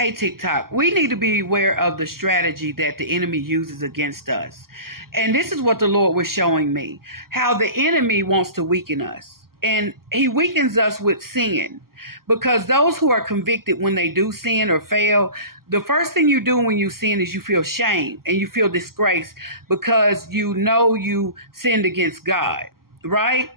Hey, TikTok, we need to be aware of the strategy that the enemy uses against us. And this is what the Lord was showing me, how the enemy wants to weaken us. And he weakens us with sin, because those who are convicted when they do sin or fail, the first thing you do when you sin is you feel shame and you feel disgrace because you know you sinned against God, right?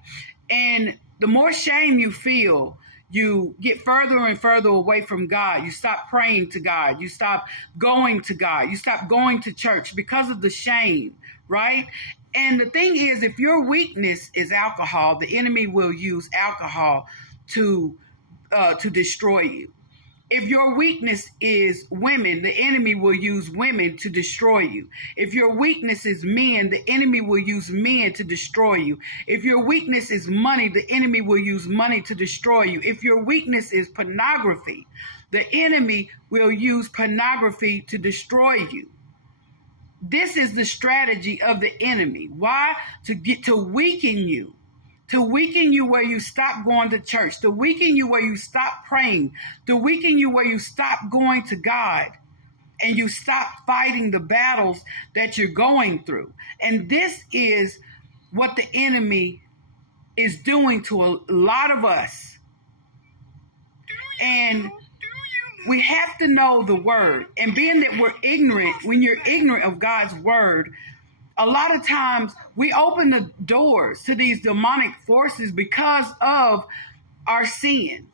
And the more shame you feel, you get further and further away from God. You stop praying to God. You stop going to God. You stop going to church because of the shame, right? And the thing is, if your weakness is alcohol, the enemy will use alcohol to destroy you. If your weakness is women, the enemy will use women to destroy you. If your weakness is men, the enemy will use men to destroy you. If your weakness is money, the enemy will use money to destroy you. If your weakness is pornography, the enemy will use pornography to destroy you. This is the strategy of the enemy. Why? To weaken you. To weaken you where you stop going to church, to weaken you where you stop praying, to weaken you where you stop going to God and you stop fighting the battles that you're going through. And this is what the enemy is doing to a lot of us. And we have to know the word. And being that we're ignorant, when you're ignorant of God's word, a lot of times we open the doors to these demonic forces because of our sin.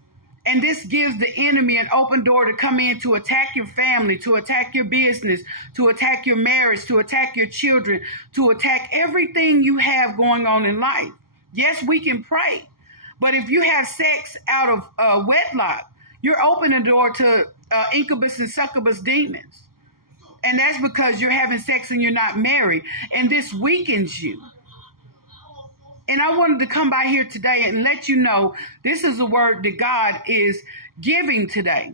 And this gives the enemy an open door to come in to attack your family, to attack your business, to attack your marriage, to attack your children, to attack everything you have going on in life. Yes, we can pray. But if you have sex out of wedlock, you're opening the door to incubus and succubus demons. And that's because you're having sex and you're not married. And this weakens you. And I wanted to come by here today and let you know this is a word that God is giving today.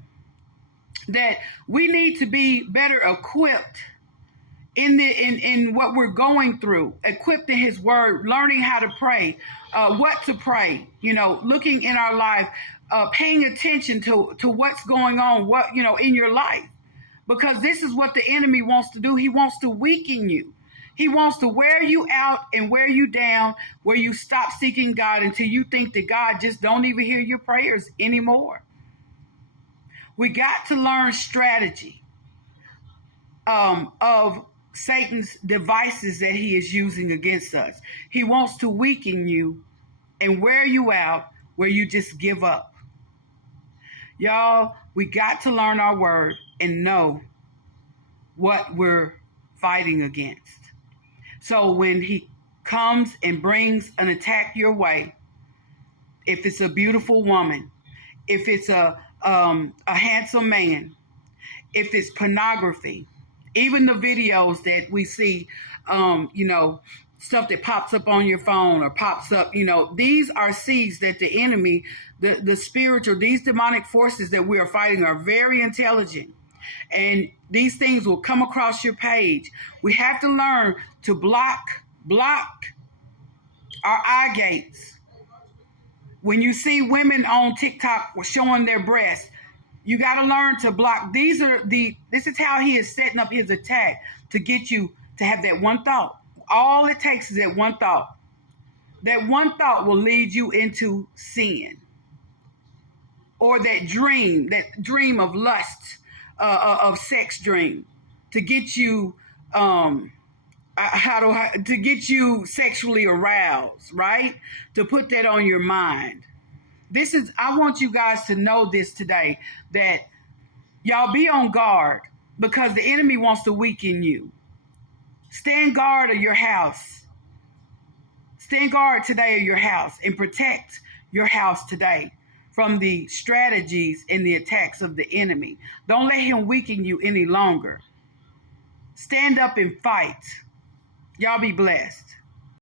That we need to be better equipped in what we're going through. Equipped in his word, learning how to pray, what to pray, looking in our life, paying attention to what's going on, in your life. Because this is what the enemy wants to do. He wants to weaken you. He wants to wear you out and wear you down, where you stop seeking God until you think that God just don't even hear your prayers anymore. We got to learn strategy of Satan's devices that he is using against us. He wants to weaken you and wear you out where you just give up. Y'all, we got to learn our word and know what we're fighting against. So when he comes and brings an attack your way, if it's a beautiful woman, if it's a handsome man, if it's pornography, even the videos that we see, stuff that pops up on your phone or pops up, these are seeds that the enemy, the spiritual, these demonic forces that we are fighting are very intelligent. And these things will come across your page. We have to learn to block our eye gates. When you see women on TikTok showing their breasts, you got to learn to block. This is how he is setting up his attack, to get you to have that one thought. All it takes is that one thought. That one thought will lead you into sin. Or that dream of lust, of sex dream, to get you to get you sexually aroused, right? To put that on your mind. I want you guys to know this today, that y'all be on guard, because the enemy wants to weaken you. Stand guard of your house. Stand guard today of your house and protect your house today from the strategies and the attacks of the enemy. Don't let him weaken you any longer. Stand up and fight. Y'all be blessed.